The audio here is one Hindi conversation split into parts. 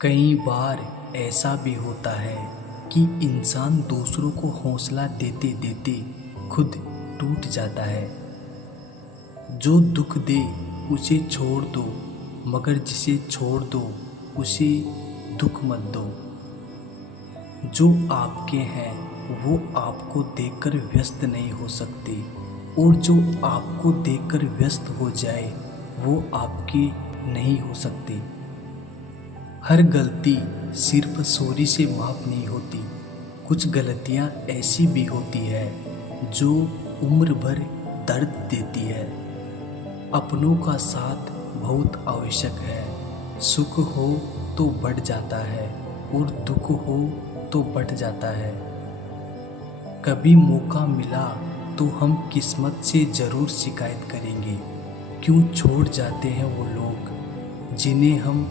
कई बार ऐसा भी होता है कि इंसान दूसरों को हौसला देते देते खुद टूट जाता है। जो दुख दे उसे छोड़ दो, मगर जिसे छोड़ दो उसे दुख मत दो। जो आपके हैं वो आपको देखकर व्यस्त नहीं हो सकते, और जो आपको देखकर व्यस्त हो जाए वो आपके नहीं हो सकते। हर गलती सिर्फ सॉरी से माफ़ नहीं होती। कुछ गलतियाँ ऐसी भी होती है जो उम्र भर दर्द देती है। अपनों का साथ बहुत आवश्यक है। सुख हो तो बढ़ जाता है और दुख हो तो बढ़ जाता है। कभी मौका मिला तो हम किस्मत से ज़रूर शिकायत करेंगे। क्यों छोड़ जाते हैं वो लोग जिन्हें हम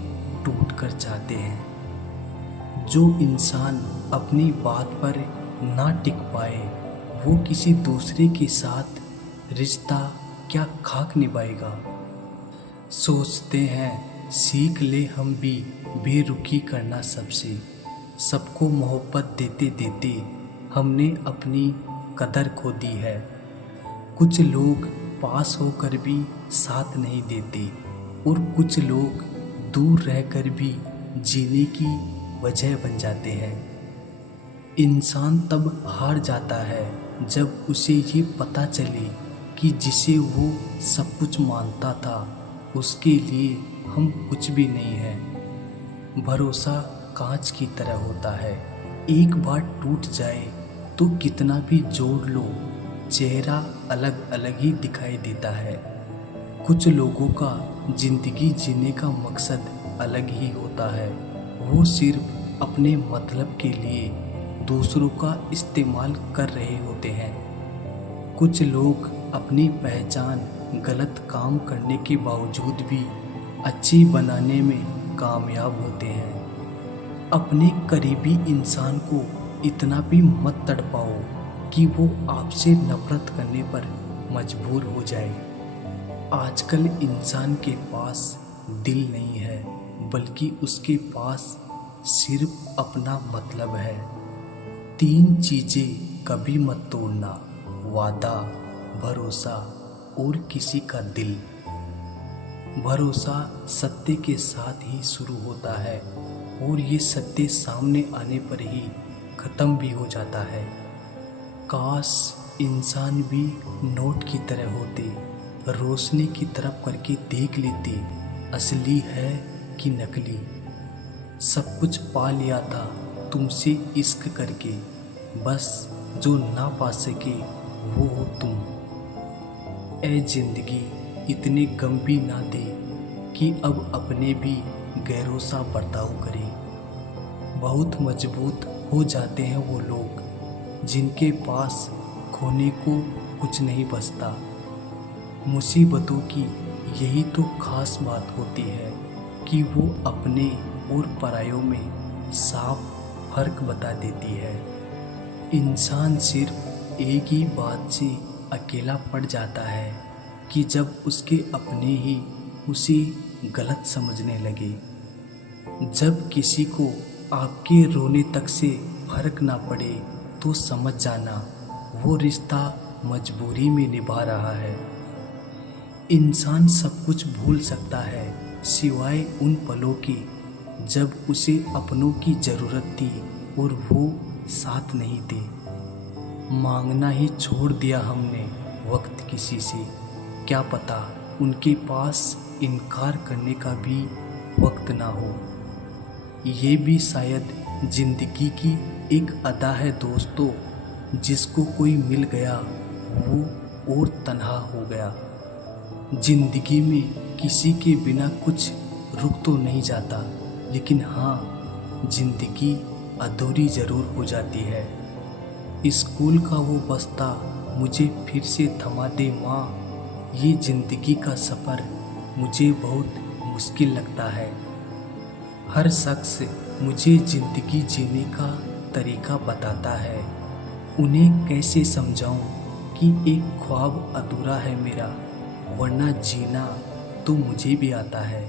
टूट कर चाहते हैं। जो इंसान अपनी बात पर ना टिक पाए वो किसी दूसरे के साथ रिश्ता क्या खाक निभाएगा। सोचते हैं सीख ले हम भी बेरुखी करना सबसे। सबको मोहब्बत देते देते हमने अपनी कदर खो दी है। कुछ लोग पास होकर भी साथ नहीं देते, और कुछ लोग दूर रहकर भी जीने की वजह बन जाते हैं। इंसान तब हार जाता है जब उसे ये पता चले कि जिसे वो सब कुछ मानता था उसके लिए हम कुछ भी नहीं हैं। भरोसा कांच की तरह होता है, एक बार टूट जाए तो कितना भी जोड़ लो चेहरा अलग अलग ही दिखाई देता है। कुछ लोगों का जिंदगी जीने का मकसद अलग ही होता है। वो सिर्फ अपने मतलब के लिए दूसरों का इस्तेमाल कर रहे होते हैं। कुछ लोग अपनी पहचान गलत काम करने के बावजूद भी अच्छी बनाने में कामयाब होते हैं। अपने करीबी इंसान को इतना भी मत तड़पाओ कि वो आपसे नफरत करने पर मजबूर हो जाए। आजकल इंसान के पास दिल नहीं है, बल्कि उसके पास सिर्फ अपना मतलब है। 3 चीज़ें कभी मत तोड़ना: वादा, भरोसा और किसी का दिल। भरोसा सत्य के साथ ही शुरू होता है, और ये सत्य सामने आने पर ही ख़त्म भी हो जाता है। काश इंसान भी नोट की तरह होते, रोशनी की तरफ करके देख लेते असली है कि नकली। सब कुछ पा लिया था तुमसे इश्क करके, बस जो ना पा सके वो हो तुम। ऐ जिंदगी इतने गम भी ना दे कि अब अपने भी गैरों सा बर्ताव करे। बहुत मजबूत हो जाते हैं वो लोग जिनके पास खोने को कुछ नहीं बचता। मुसीबतों की यही तो खास बात होती है कि वो अपने और परायों में साफ फर्क बता देती है। इंसान सिर्फ एक ही बात से अकेला पड़ जाता है कि जब उसके अपने ही उसे गलत समझने लगे। जब किसी को आपके रोने तक से फर्क ना पड़े तो समझ जाना वो रिश्ता मजबूरी में निभा रहा है। इंसान सब कुछ भूल सकता है सिवाय उन पलों के जब उसे अपनों की ज़रूरत थी और वो साथ नहीं थे। मांगना ही छोड़ दिया हमने वक्त किसी से, क्या पता उनके पास इनकार करने का भी वक्त ना हो। ये भी शायद जिंदगी की एक अदा है दोस्तों, जिसको कोई मिल गया वो और तन्हा हो गया। जिंदगी में किसी के बिना कुछ रुक तो नहीं जाता, लेकिन हाँ, जिंदगी अधूरी ज़रूर हो जाती है। स्कूल का वो बस्ता मुझे फिर से थमा दे माँ, ये जिंदगी का सफ़र मुझे बहुत मुश्किल लगता है। हर शख्स मुझे ज़िंदगी जीने का तरीका बताता है, उन्हें कैसे समझाऊं कि एक ख्वाब अधूरा है मेरा, वरना जीना तो मुझे भी आता है।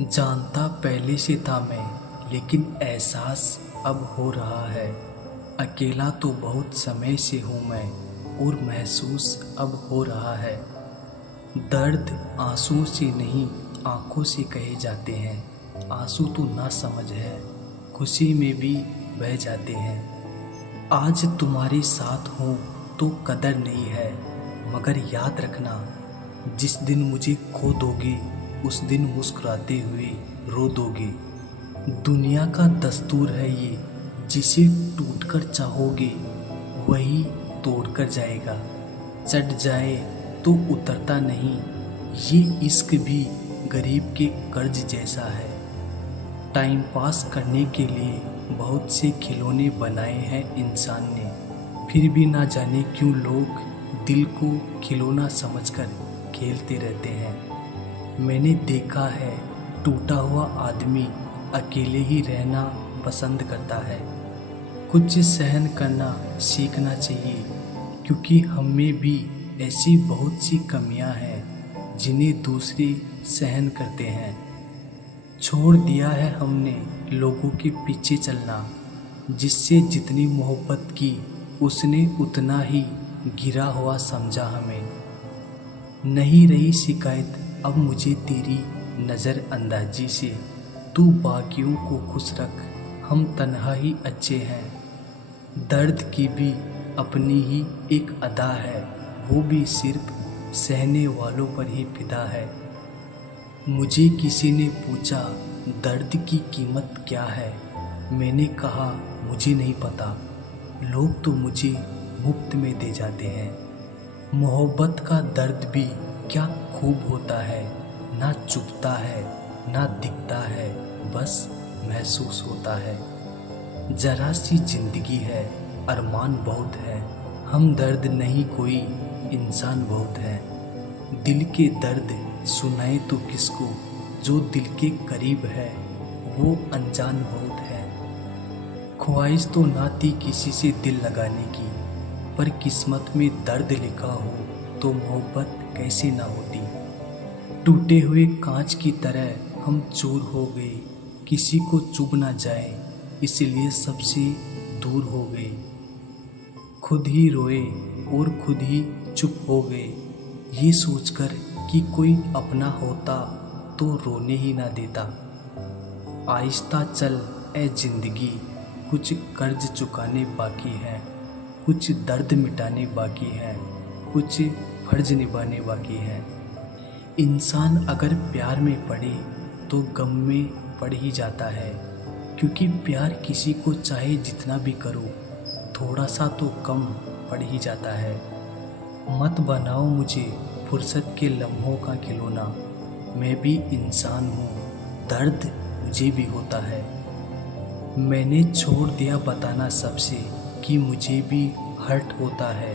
जानता पहले से था मैं, लेकिन एहसास अब हो रहा है। अकेला तो बहुत समय से हूँ मैं, और महसूस अब हो रहा है। दर्द आंसुओं से नहीं, आंखों से कहे जाते हैं। आंसू तो ना समझ है, खुशी में भी बह जाते हैं। आज तुम्हारे साथ हूँ तो कदर नहीं है, मगर याद रखना, जिस दिन मुझे खो दोगे उस दिन मुस्कुराते हुए रो दोगे। दुनिया का दस्तूर है ये, जिसे टूटकर चाहोगे वही तोड़कर जाएगा। चढ़ जाए तो उतरता नहीं, ये इश्क भी गरीब के कर्ज जैसा है। टाइम पास करने के लिए बहुत से खिलौने बनाए हैं इंसान ने, फिर भी ना जाने क्यों लोग दिल को खिलौना समझकर खेलते रहते हैं। मैंने देखा है टूटा हुआ आदमी अकेले ही रहना पसंद करता है। कुछ सहन करना सीखना चाहिए, क्योंकि हम में भी ऐसी बहुत सी कमियां हैं जिन्हें दूसरे सहन करते हैं। छोड़ दिया है हमने लोगों के पीछे चलना, जिससे जितनी मोहब्बत की उसने उतना ही गिरा हुआ समझा हमें। नहीं रही शिकायत अब मुझे तेरी नज़रअंदाजी से, तू बाकियों को खुश रख, हम तन्हा ही अच्छे हैं। दर्द की भी अपनी ही एक अदा है, वो भी सिर्फ सहने वालों पर ही फिदा है। मुझे किसी ने पूछा दर्द की कीमत क्या है, मैंने कहा मुझे नहीं पता, लोग तो मुझे मुफ्त में दे जाते हैं। मोहब्बत का दर्द भी क्या खूब होता है, ना चुभता है ना दिखता है, बस महसूस होता है। जरा सी जिंदगी है, अरमान बहुत है, हम दर्द नहीं कोई इंसान बहुत है। दिल के दर्द सुनाए तो किसको, जो दिल के करीब है वो अनजान बहुत है। ख्वाहिश तो ना थी किसी से दिल लगाने की, पर किस्मत में दर्द लिखा हो तो मोहब्बत कैसे ना होती। टूटे हुए कांच की तरह हम चूर हो गए, किसी को चुभ ना जाए इसलिए सबसे दूर हो गए। खुद ही रोए और खुद ही चुप हो गए, ये सोचकर कि कोई अपना होता तो रोने ही ना देता। आहिस्ता चल ए जिंदगी, कुछ कर्ज चुकाने बाकी है, कुछ दर्द मिटाने बाकी है, कुछ फर्ज निभाने बाकी है। इंसान अगर प्यार में पड़े तो गम में पड़ ही जाता है, क्योंकि प्यार किसी को चाहे जितना भी करो थोड़ा सा तो कम पड़ ही जाता है। मत बनाओ मुझे फुर्सत के लम्हों का खिलौना, मैं भी इंसान हूँ, दर्द मुझे भी होता है। मैंने छोड़ दिया बताना सबसे कि मुझे भी हर्ट होता है,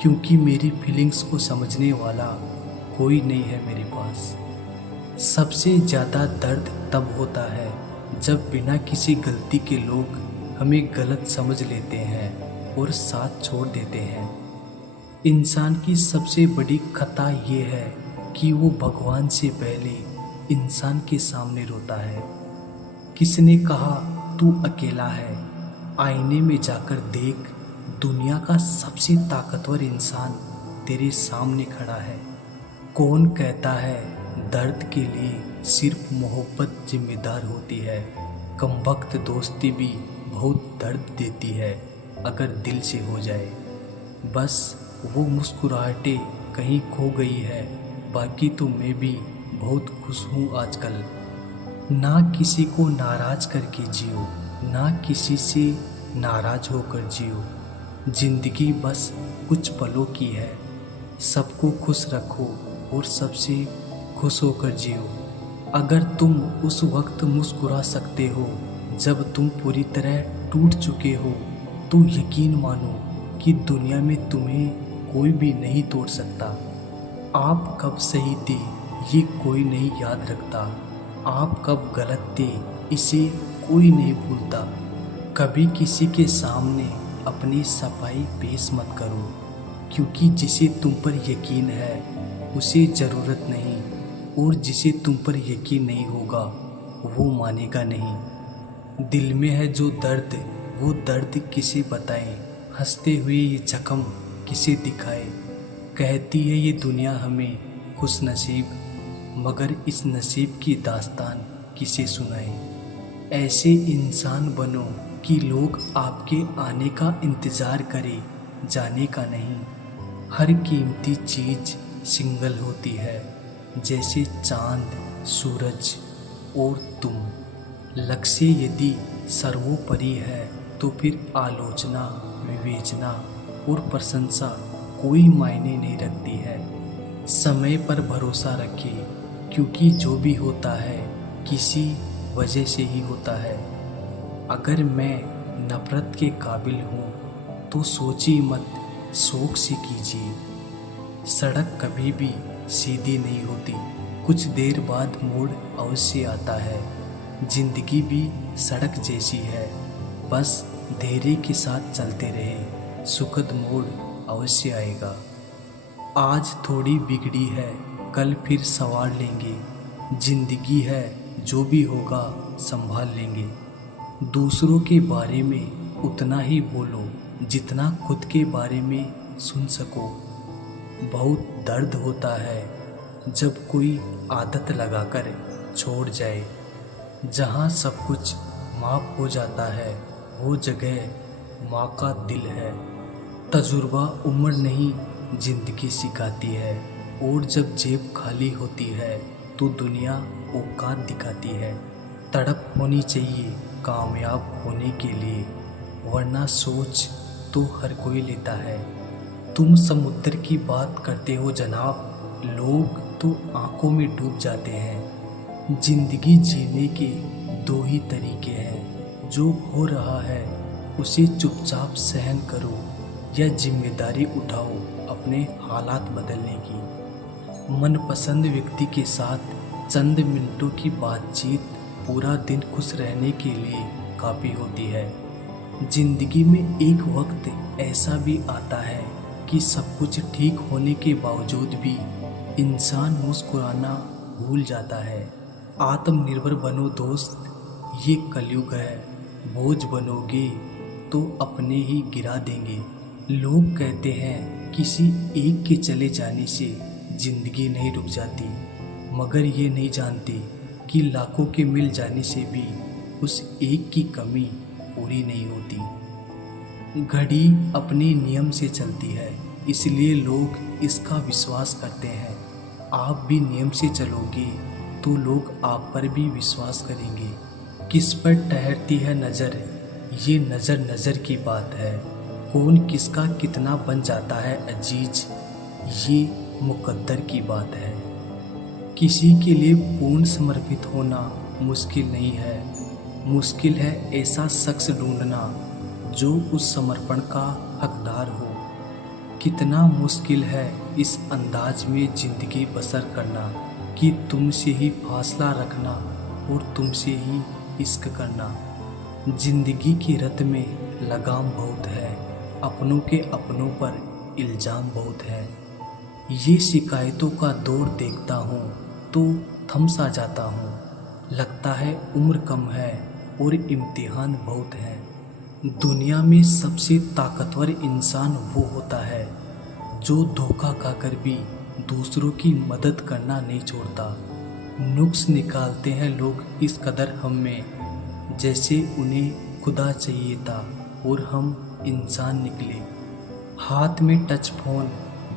क्योंकि मेरी फीलिंग्स को समझने वाला कोई नहीं है मेरे पास। सबसे ज़्यादा दर्द तब होता है जब बिना किसी गलती के लोग हमें गलत समझ लेते हैं और साथ छोड़ देते हैं। इंसान की सबसे बड़ी खता ये है कि वो भगवान से पहले इंसान के सामने रोता है। किसने कहा तू अकेला है, आईने में जाकर देख, दुनिया का सबसे ताकतवर इंसान तेरे सामने खड़ा है। कौन कहता है दर्द के लिए सिर्फ मोहब्बत जिम्मेदार होती है, कमबख्त दोस्ती भी बहुत दर्द देती है अगर दिल से हो जाए। बस वो मुस्कुराहटें कहीं खो गई है, बाकी तो मैं भी बहुत खुश हूँ आजकल। ना किसी को नाराज करके जियो, ना किसी से नाराज होकर जियो। जिंदगी बस कुछ पलों की है, सबको खुश रखो और सबसे खुश होकर जियो। अगर तुम उस वक्त मुस्कुरा सकते हो जब तुम पूरी तरह टूट चुके हो, तो यकीन मानो कि दुनिया में तुम्हें कोई भी नहीं तोड़ सकता। आप कब सही थे ये कोई नहीं याद रखता, आप कब गलत थे इसे कोई नहीं भूलता। कभी किसी के सामने अपनी सफाई पेश मत करो, क्योंकि जिसे तुम पर यकीन है उसे ज़रूरत नहीं और जिसे तुम पर यकीन नहीं होगा वो मानेगा नहीं। दिल में है जो दर्द वो दर्द किसे बताएं, हंसते हुए ये जख्म किसे दिखाए। कहती है ये दुनिया हमें खुश नसीब, मगर इस नसीब की दास्तान किसे सुनाए। ऐसे इंसान बनो कि लोग आपके आने का इंतज़ार करें, जाने का नहीं। हर कीमती चीज़ सिंगल होती है, जैसे चांद, सूरज और तुम। लक्ष्य यदि सर्वोपरि है तो फिर आलोचना, विवेचना और प्रशंसा कोई मायने नहीं रखती है। समय पर भरोसा रखिए, क्योंकि जो भी होता है किसी वजह से ही होता है। अगर मैं नफरत के काबिल हूँ तो सोचिए मत, शौक से कीजिए। सड़क कभी भी सीधी नहीं होती, कुछ देर बाद मोड़ अवश्य आता है। जिंदगी भी सड़क जैसी है, बस धैर्य के साथ चलते रहे, सुखद मोड़ अवश्य आएगा। आज थोड़ी बिगड़ी है, कल फिर संवार लेंगे। जिंदगी है, जो भी होगा संभाल लेंगे। दूसरों के बारे में उतना ही बोलो जितना खुद के बारे में सुन सको। बहुत दर्द होता है जब कोई आदत लगाकर छोड़ जाए। जहाँ सब कुछ माफ हो जाता है वो जगह माँ का दिल है। तजुर्बा उम्र नहीं जिंदगी सिखाती है, और जब जेब खाली होती है तो दुनिया औकात दिखाती है। तड़प होनी चाहिए कामयाब होने के लिए, वरना सोच तो हर कोई लेता है। तुम समुद्र की बात करते हो जनाब, लोग तो आंखों में डूब जाते हैं। जिंदगी जीने के दो ही तरीके हैं, जो हो रहा है उसे चुपचाप सहन करो या जिम्मेदारी उठाओ अपने हालात बदलने की। मनपसंद व्यक्ति के साथ चंद मिनटों की बातचीत पूरा दिन खुश रहने के लिए काफ़ी होती है। जिंदगी में एक वक्त ऐसा भी आता है कि सब कुछ ठीक होने के बावजूद भी इंसान मुस्कुराना भूल जाता है। आत्मनिर्भर बनो दोस्त, ये कलयुग है। बोझ बनोगे तो अपने ही गिरा देंगे। लोग कहते हैं किसी एक के चले जाने से जिंदगी नहीं रुक जाती, मगर ये नहीं जानते कि लाखों के मिल जाने से भी उस एक की कमी पूरी नहीं होती। घड़ी अपने नियम से चलती है, इसलिए लोग इसका विश्वास करते हैं। आप भी नियम से चलोगे तो लोग आप पर भी विश्वास करेंगे। किस पर ठहरती है नज़र, ये नज़र नज़र की बात है। कौन किसका कितना बन जाता है अजीज, ये मुकद्दर की बात है। किसी के लिए पूर्ण समर्पित होना मुश्किल नहीं है, मुश्किल है ऐसा शख्स ढूंढना जो उस समर्पण का हकदार हो। कितना मुश्किल है इस अंदाज में ज़िंदगी बसर करना कि तुमसे ही फासला रखना और तुमसे ही इश्क करना। जिंदगी की रत में लगाम बहुत है, अपनों के अपनों पर इल्ज़ाम बहुत है। ये शिकायतों का दौर देखता हूँ तो थम सा जाता हूँ। लगता है उम्र कम है और इम्तिहान बहुत है। दुनिया में सबसे ताकतवर इंसान वो होता है जो धोखा खाकर भी दूसरों की मदद करना नहीं छोड़ता। नुक्स निकालते हैं लोग इस कदर हम में, जैसे उन्हें खुदा चाहिए था और हम इंसान निकले। हाथ में टच फोन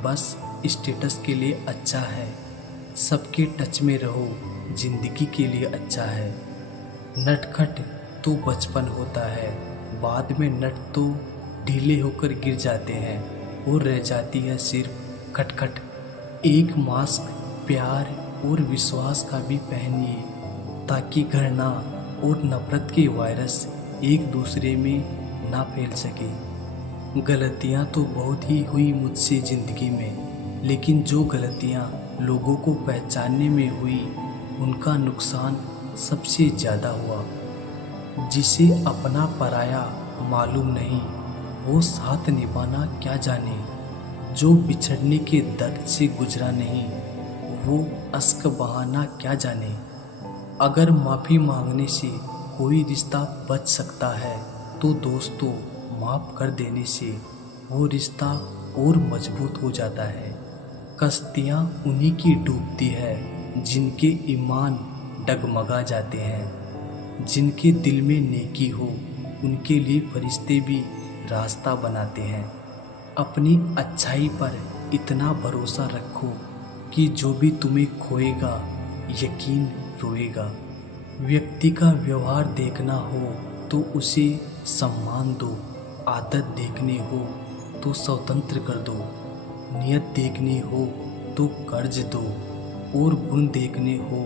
बस स्टेटस के लिए अच्छा है, सबके टच में रहो जिंदगी के लिए अच्छा है। नटखट तो बचपन होता है, बाद में नट तो ढीले होकर गिर जाते हैं और रह जाती है सिर्फ खटखट। एक मास्क प्यार और विश्वास का भी पहनिए, ताकि घृणा और नफरत के वायरस एक दूसरे में ना फैल सके। गलतियां तो बहुत ही हुई मुझसे ज़िंदगी में, लेकिन जो गलतियां लोगों को पहचानने में हुई उनका नुकसान सबसे ज़्यादा हुआ। जिसे अपना पराया मालूम नहीं, वो साथ निभाना क्या जाने। जो बिछड़ने के दर्द से गुजरा नहीं, वो अश्क बहाना क्या जाने। अगर माफ़ी मांगने से कोई रिश्ता बच सकता है तो दोस्तों माफ़ कर देने से वो रिश्ता और मजबूत हो जाता है। कश्तियाँ उन्हीं की डूबती है जिनके ईमान डगमगा जाते हैं। जिनके दिल में नेकी हो उनके लिए फरिश्ते भी रास्ता बनाते हैं। अपनी अच्छाई पर इतना भरोसा रखो कि जो भी तुम्हें खोएगा यकीन रोएगा। व्यक्ति का व्यवहार देखना हो तो उसे सम्मान दो। आदत देखनी हो तो स्वतंत्र कर दो। नियत देखनी हो तो कर्ज दो। और गुण देखने हो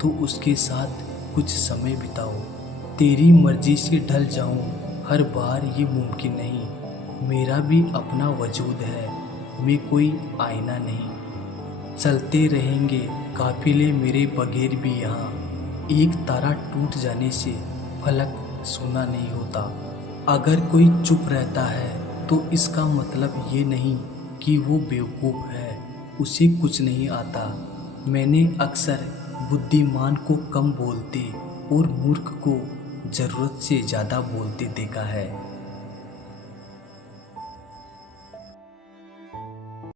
तो उसके साथ कुछ समय बिताओ। तेरी मर्जी से ढल जाऊं हर बार ये मुमकिन नहीं। मेरा भी अपना वजूद है, मैं कोई आईना नहीं। चलते रहेंगे काफिले मेरे बगैर भी यहाँ। एक तारा टूट जाने से फलक सूना नहीं होता। अगर कोई चुप रहता है तो इसका मतलब ये नहीं कि वो बेवकूफ़ है, उसे कुछ नहीं आता। मैंने अक्सर बुद्धिमान को कम बोलते और मूर्ख को ज़रूरत से ज़्यादा बोलते देखा है।